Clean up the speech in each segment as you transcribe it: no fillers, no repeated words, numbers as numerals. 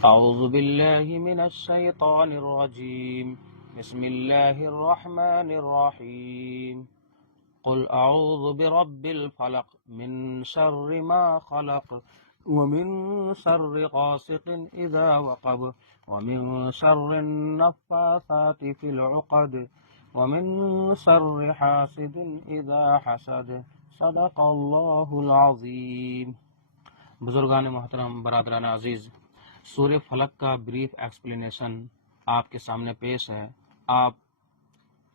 أعوذ بالله من الشيطان الرجيم. بسم الله الرحمن الرحيم. قل أعوذ برب الفلق من شر ما خلق ومن شر غاسق إذا وقب ومن شر النفاثات في العقد ومن شر حاسد إذا حسد. صدق اللہ العظیم. بزرگان محترم، برادران عزیز، سورہ فلق کا بریف ایکسپلینیشن آپ کے سامنے پیش ہے. آپ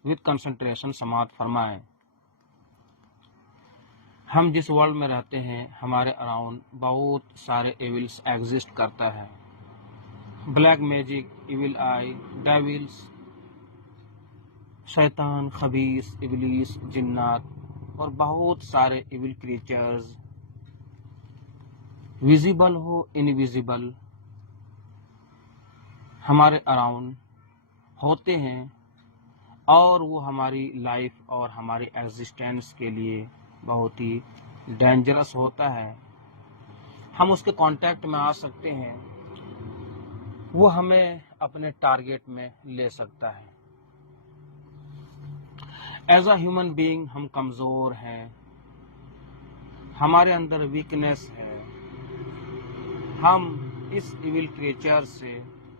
وتھ کنسنٹریشن سماعت فرمائیں. ہم جس ورلڈ میں رہتے ہیں، ہمارے اراؤنڈ بہت سارے ایولس ایگزسٹ کرتا ہے. بلیک میجک، ایول آئی، ڈیولز، شیطان، خبیث، ابلیس، جنات اور بہت سارے ایول کریچرز، ویزیبل ہو انویزیبل، ہمارے اراؤنڈ ہوتے ہیں، اور وہ ہماری لائف اور ہماری ایگزسٹینس کے لیے بہت ہی ڈینجرس ہوتا ہے. ہم اس کے کانٹیکٹ میں آ سکتے ہیں، وہ ہمیں اپنے ٹارگیٹ میں لے سکتا ہے. ایز اے ہیومن بینگ ہم کمزور ہیں، ہمارے اندر ویکنیس ہے. ہم اس ایول کریچر سے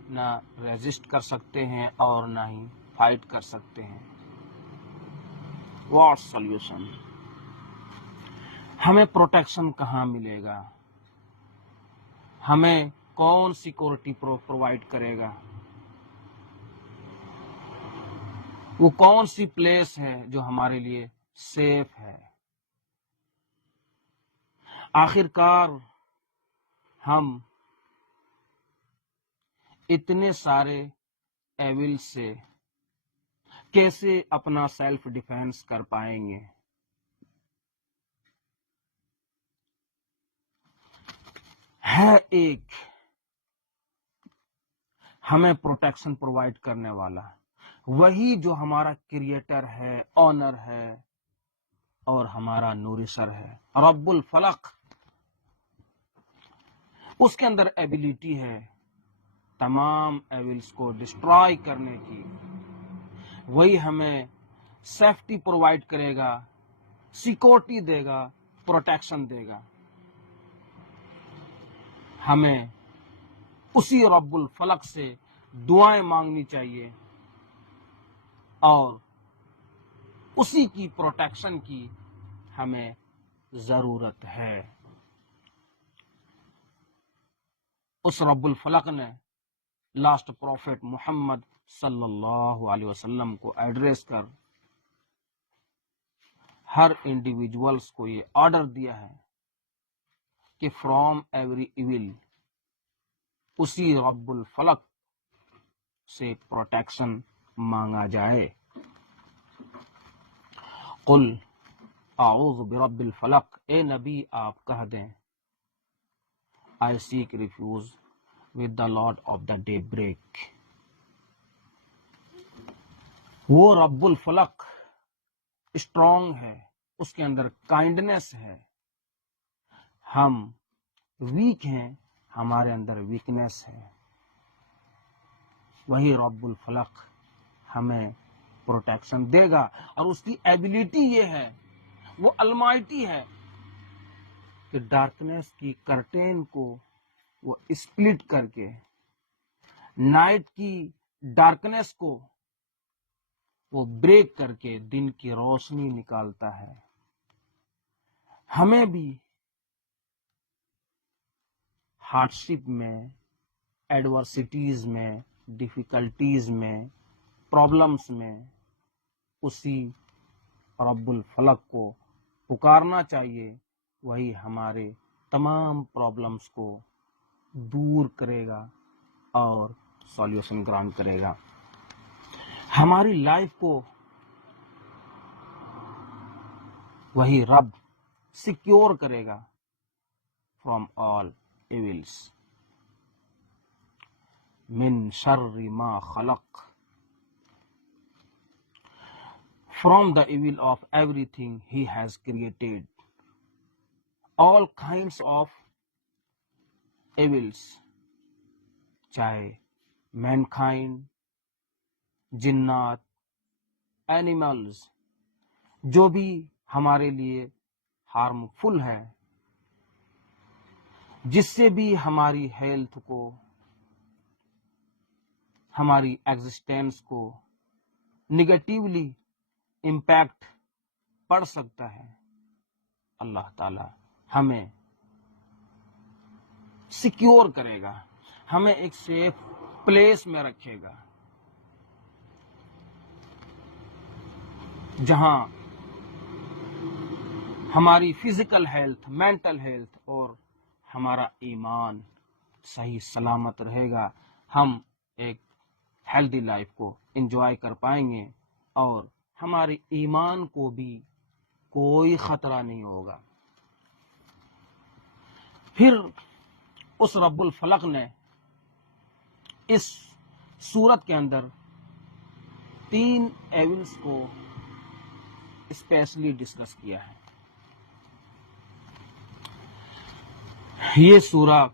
نہ ریزسٹ کر سکتے ہیں اور نہ ہی فائٹ کر سکتے ہیں. What solution? ہمیں پروٹیکشن کہاں ملے گا؟ ہمیں کون سیکورٹی پرووائڈ کرے گا؟ وہ کون سی پلیس ہے جو ہمارے لیے سیف ہے؟ آخر کار ہم اتنے سارے ایول سے کیسے اپنا سیلف ڈیفینس کر پائیں گے؟ ہے ایک ہمیں پروٹیکشن پرووائڈ کرنے والا، وہی جو ہمارا کریٹر ہے، آنر ہے اور ہمارا نورسر ہے، رب الفلق. اس کے اندر ایبیلٹی ہے تمام ایولز کو ڈسٹرائی کرنے کی. وہی ہمیں سیفٹی پرووائڈ کرے گا، سیکورٹی دے گا، پروٹیکشن دے گا. ہمیں اسی رب الفلق سے دعائیں مانگنی چاہیے اور اسی کی پروٹیکشن کی ہمیں ضرورت ہے. اس رب الفلق نے لاسٹ پروفیٹ محمد صلی اللہ علیہ وسلم کو ایڈریس کر ہر انڈیویجولز کو یہ آرڈر دیا ہے کہ فرام ایوری ایول اسی رب الفلق سے پروٹیکشن مانگا جائے. قل اعوذ برب الفلق، اے نبی آپ کہہ دیں I seek refuge with the Lord of the daybreak. وہ رب الفلق اسٹرانگ ہے، اس کے اندر کائنڈنس ہے. ہم ویک ہیں، ہمارے اندر ویکنیس ہے. وہی رب الفلق ہمیں پروٹیکشن دے گا، اور اس کی ایبیلٹی یہ ہے، وہ المائٹی ہے کہ ڈارکنیس کی کرٹین کو وہ اسپلٹ کر کے نائٹ کی ڈارکنیس کو وہ بریک کر کے دن کی روشنی نکالتا ہے. ہمیں بھی ہارڈشپ میں، ایڈورسٹیز میں، ڈیفیکلٹیز میں، پرابلمس میں اسی رب الفلق کو پکارنا چاہیے. وہی ہمارے تمام پرابلمس کو دور کرے گا اور سولوشن گرانٹ کرے گا. ہماری لائف کو وہی رب سیکیور کرے گا فرام آل ایولس. من شر ما خلق، from the evil of everything he has created. All kinds of evils چاہے مینکائنڈ، جنات، اینیملز، جو بھی ہمارے لیے ہارمفل ہے، جس سے بھی ہماری ہیلتھ کو، ہماری ایگزسٹینس کو نگیٹیولی امپیکٹ پڑ سکتا ہے، اللہ تعالی ہمیں سیکیور کرے گا، ہمیں ایک سیف پلیس میں رکھے گا، جہاں ہماری فزیکل ہیلتھ، مینٹل ہیلتھ اور ہمارا ایمان صحیح سلامت رہے گا، ہم ایک ہیلدی لائف کو انجوائے کر پائیں گے اور ہمارے ایمان کو بھی کوئی خطرہ نہیں ہوگا۔ پھر اس رب الفلق نے اس سورت کے اندر 3 ایونٹس کو اسپیشلی ڈسکس کیا ہے۔ یہ سورہ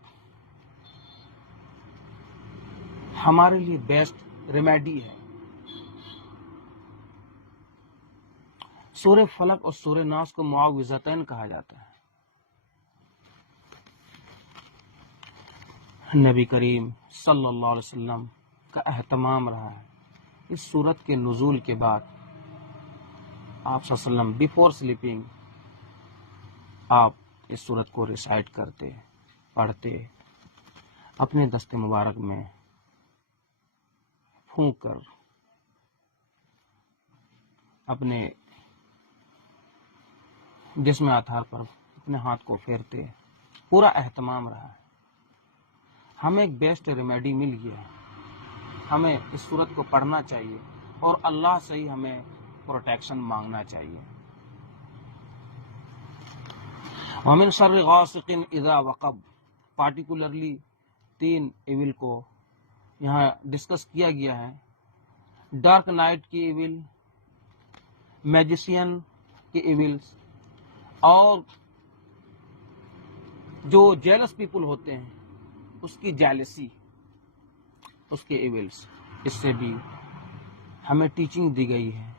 ہمارے لیے بیسٹ ریمیڈی ہے۔ سورہ فلق اور سورہ ناس کو معوذتین کہا جاتا ہے۔ نبی کریم صلی اللہ علیہ وسلم کا اہتمام رہا ہے اس سورت کے نزول کے بعد آپ صلی اللہ علیہ وسلم بیفور سلیپنگ آپ اس سورت کو ریسائٹ کرتے، پڑھتے، اپنے دست مبارک میں پھونک کر اپنے جسم آدھار پر اپنے ہاتھ کو پھیرتے، پورا اہتمام رہا ہے۔ ہمیں ایک بیسٹ ریمیڈی مل گیا ہے، ہمیں اس سورت کو پڑھنا چاہیے اور اللہ سے ہی ہمیں پروٹیکشن مانگنا چاہیے۔ وَمِن شَرِّ غَاسِقٍ اِذَا وَقَبَ، پارٹیکولرلی 3 ایول کو یہاں ڈسکس کیا گیا ہے۔ ڈارک نائٹ کی ایول، میجیشین کے ایولز، اور جو جیلس پیپل ہوتے ہیں اس کی جیلسی، اس کے ایولز۔ اس سے بھی ہمیں ٹیچنگ دی گئی ہے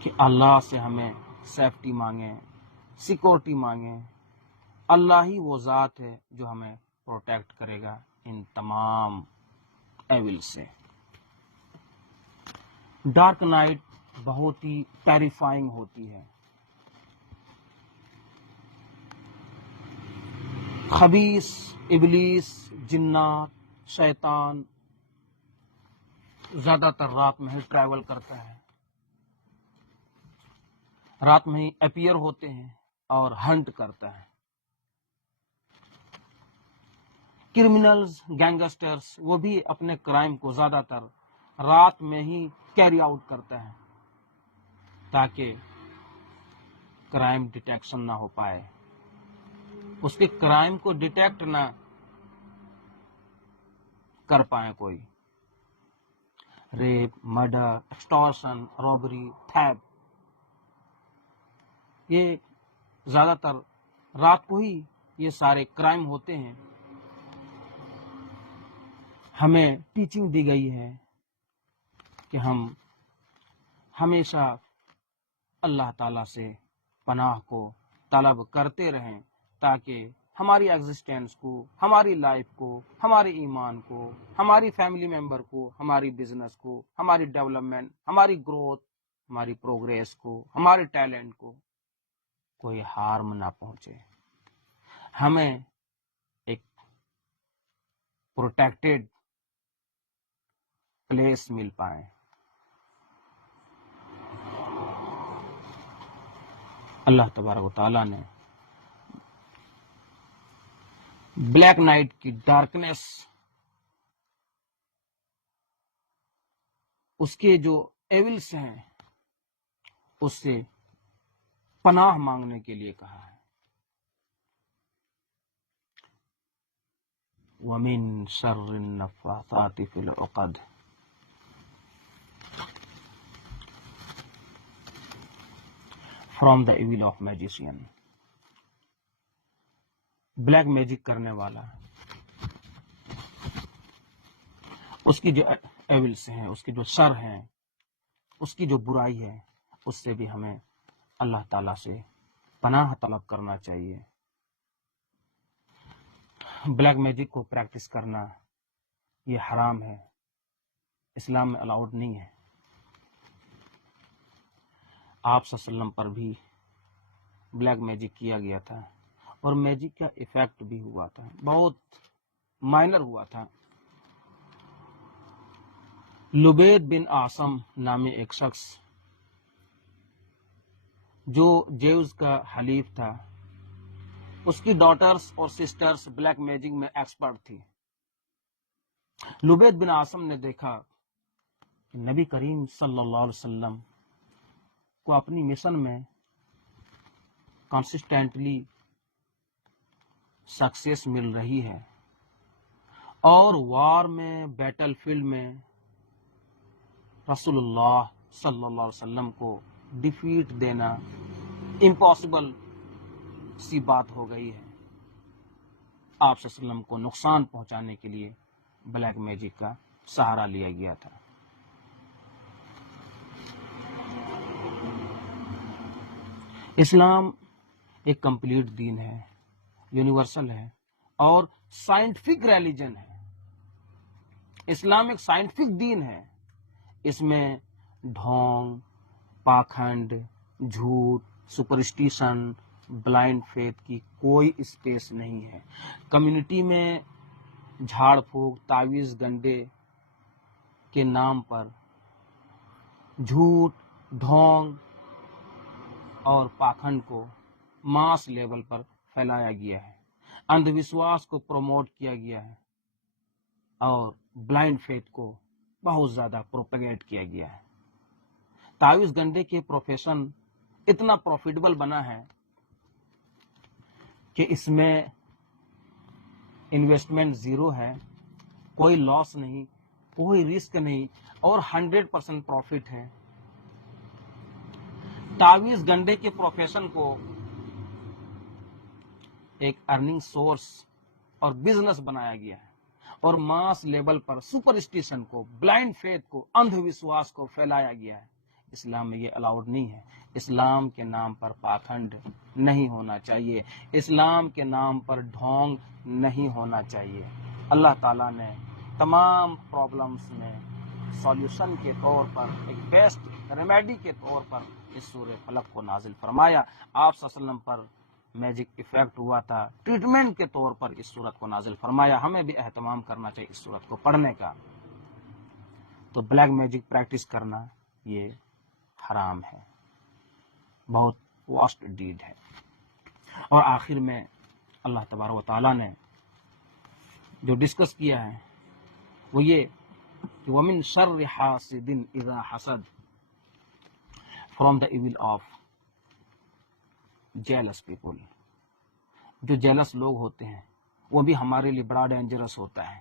کہ اللہ سے ہمیں سیفٹی مانگیں، سیکورٹی مانگیں۔ اللہ ہی وہ ذات ہے جو ہمیں پروٹیکٹ کرے گا ان تمام ایول سے۔ ڈارک نائٹ بہت ہی ٹیریفائنگ ہوتی ہے۔ خبیث، ابلیس، جنات، شیطان زیادہ تر رات میں ہی ٹریول کرتا ہے، رات میں ہی اپیئر ہوتے ہیں اور ہنٹ کرتا ہے۔ کرمنلز، گینگسٹرز، وہ بھی اپنے کرائم کو زیادہ تر رات میں ہی کیری آؤٹ کرتا ہے تاکہ کرائم ڈیٹیکشن نہ ہو پائے، اس کے کرائم کو ڈیٹیکٹ نہ کر پائے کوئی۔ ریپ، مرڈر، ایکسٹورشن، رابری، تھیف، یہ زیادہ تر رات کو ہی یہ سارے کرائم ہوتے ہیں۔ ہمیں ٹیچنگ دی گئی ہے کہ ہم ہمیشہ اللہ تعالیٰ سے پناہ کو طلب کرتے رہیں تاکہ ہماری ایگزسٹینس کو، ہماری لائف کو، ہمارے ایمان کو، ہماری فیملی ممبر کو، ہماری بزنس کو، ہماری ڈیولپمنٹ، ہماری گروتھ، ہماری پروگریس کو، ہمارے ٹیلنٹ کو کوئی ہارم نہ پہنچے، ہمیں ایک پروٹیکٹڈ پلیس مل پائے۔ اللہ تبارک و تعالیٰ نے بلیک نائٹ کی ڈارکنیس، اس کے جو ایولز ہیں اس سے پناہ مانگنے کے لیے کہا ہے۔ وَمِن شَرِّ النَّفَّاثَاتِ فِي الْعُقَدِ، from the evil of magician, black magic کرنے والا، اس کی جو ایولس ہیں، اس کے جو شر ہیں، اس کی جو برائی ہے، اس سے بھی ہمیں اللہ تعالیٰ سے پناہ طلب کرنا چاہیے۔ بلیک میجک کو پریکٹس کرنا یہ حرام ہے، اسلام میں الاؤڈ نہیں ہے۔ آپ صلی اللہ علیہ وسلم پر بھی بلیک میجک کیا گیا تھا، اور میجک کا ایفیکٹ بھی ہوا تھا، بہت مائنر ہوا تھا۔ لبید بن عاصم نامی ایک شخص جو جیوز کا حلیف تھا، اس کی ڈاٹرز اور سسٹرز بلیک میجک میں ایکسپرٹ تھی۔ لبید بن عاصم نے دیکھا کہ نبی کریم صلی اللہ علیہ وسلم کو اپنی مشن میں کنسسٹنٹلی سکسیس مل رہی ہے، اور وار میں، بیٹل فیلڈ میں رسول اللہ صلی اللہ علیہ وسلم کو ڈیفیٹ دینا امپاسبل سی بات ہو گئی ہے۔ آپ صلی اللہ علیہ وسلم کو نقصان پہنچانے کے لیے بلیک میجک کا سہارا لیا گیا تھا۔ اسلام ایک کمپلیٹ دین ہے، یونیورسل ہے، اور سائنٹیفک ریلیجن ہے۔ اسلام ایک سائنٹیفک دین ہے، اس میں ڈھونگ، پاکھنڈ، جھوٹ، سپرسٹیشن، بلائنڈ فیتھ کی کوئی اسپیس نہیں ہے۔ کمیونٹی میں جھاڑ پھونک، تعویذ گنڈے کے نام پر جھوٹ، ڈھونگ اور پاکھنڈ کو ماس لیول پر پھیلایا گیا ہے، اندھ وشواس کو پروموٹ کیا گیا ہے، اور بلائنڈ فیتھ کو بہت زیادہ پروپیگیٹ کیا گیا ہے۔ تعویذ گنڈے کے پروفیشن اتنا پروفیٹیبل بنا ہے کہ اس میں انویسٹمنٹ زیرو ہے، کوئی لاس نہیں، کوئی رسک نہیں، اور 100% پروفٹ ہے۔ تعویذ گنڈے کے پروفیشن کو ایک ارننگ سورس اور بزنس بنایا گیا ہے، اور ماس لیول پر سپرسٹیشن کو، بلائنڈ فیتھ کو، اندھ وشواس کو پھیلایا گیا ہے۔ اسلام میں یہ الاؤڈ نہیں ہے۔ اسلام کے نام پر پاکھنڈ نہیں ہونا چاہیے، اسلام کے نام پر ڈھونگ نہیں ہونا چاہیے۔ اللہ تعالیٰ نے تمام پرابلمس میں سولوشن کے طور پر، ایک بیسٹ ریمیڈی کے طور پر اس سورہ فلق کو نازل فرمایا۔ آپ صلی اللہ علیہ وسلم پر میجک ایفیکٹ ہوا تھا، ٹریٹمنٹ کے طور پر اس سورت کو نازل فرمایا۔ ہمیں بھی اہتمام کرنا چاہیے اس سورت کو پڑھنے کا۔ تو بلیک میجک پریکٹس کرنا یہ حرام ہے، بہت واسٹ ڈیڈ ہے۔ اور آخر میں اللہ تبارک و تعالیٰ نے جو ڈسکس کیا ہے وہ یہ کہ وَمِن شَرِّ حَاسِدٍ إِذَا حَسَدَ، from the evil of jealous people. جو جیلس لوگ ہوتے ہیں وہ بھی ہمارے لیے بڑا ڈینجرس ہوتا ہے۔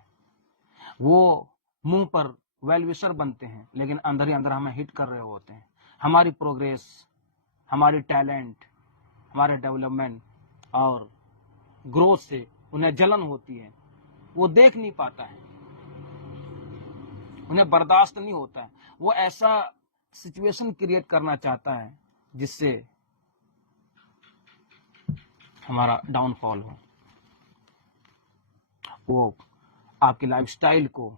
وہ منہ پر ویل وشر بنتے ہیں، لیکن اندر ہی اندر ہمیں ہٹ کر رہے ہوتے ہیں۔ ہماری پروگریس، ہماری ٹیلنٹ، ہمارے ڈیولپمنٹ اور گروتھ سے انہیں جلن ہوتی ہے، وہ دیکھ نہیں پاتا ہے، انہیں برداشت نہیں ہوتا ہے۔ وہ ایسا سچویشن کریٹ کرنا چاہتا ہے جس سے ہمارا ڈاؤن فال ہو۔ وہ آپ کی لائف سٹائل کو،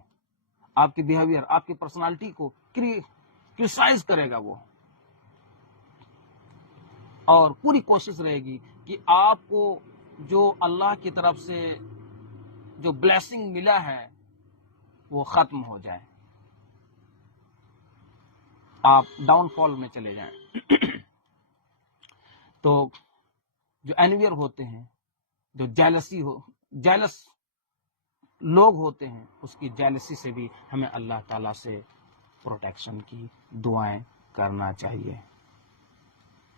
آپ کی بیہیویئر، آپ کی پرسنالٹی کو کرٹیسائز کرے گا وہ، اور پوری کوشش رہے گی کہ آپ کو جو اللہ کی طرف سے جو بلیسنگ ملا ہے وہ ختم ہو جائے، آپ ڈاؤن فال میں چلے جائیں۔ تو جو اینویئر ہوتے ہیں، جو جیلس لوگ ہوتے ہیں، اس کی جیلسی سے بھی ہمیں اللہ تعالیٰ سے پروٹیکشن کی دعائیں کرنا چاہیے،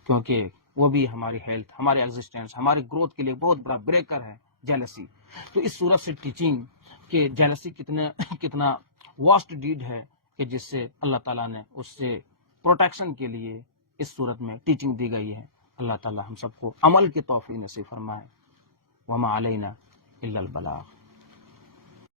کیونکہ وہ بھی ہماری ہیلتھ، ہمارے ایگزسٹنس، ہماری گروتھ کے لیے بہت بڑا بریکر ہے جیلسی۔ تو اس صورت سے ٹیچنگ کہ جیلسی کتنا واسٹ ڈیڈ ہے، کہ جس سے اللہ تعالیٰ نے اس سے پروٹیکشن کے لیے اس صورت میں ٹیچنگ دی گئی ہے۔ اللہ تعالیٰ ہم سب کو عمل کی توفیق نصیب فرمائے۔ وما علینا الا البلاغ۔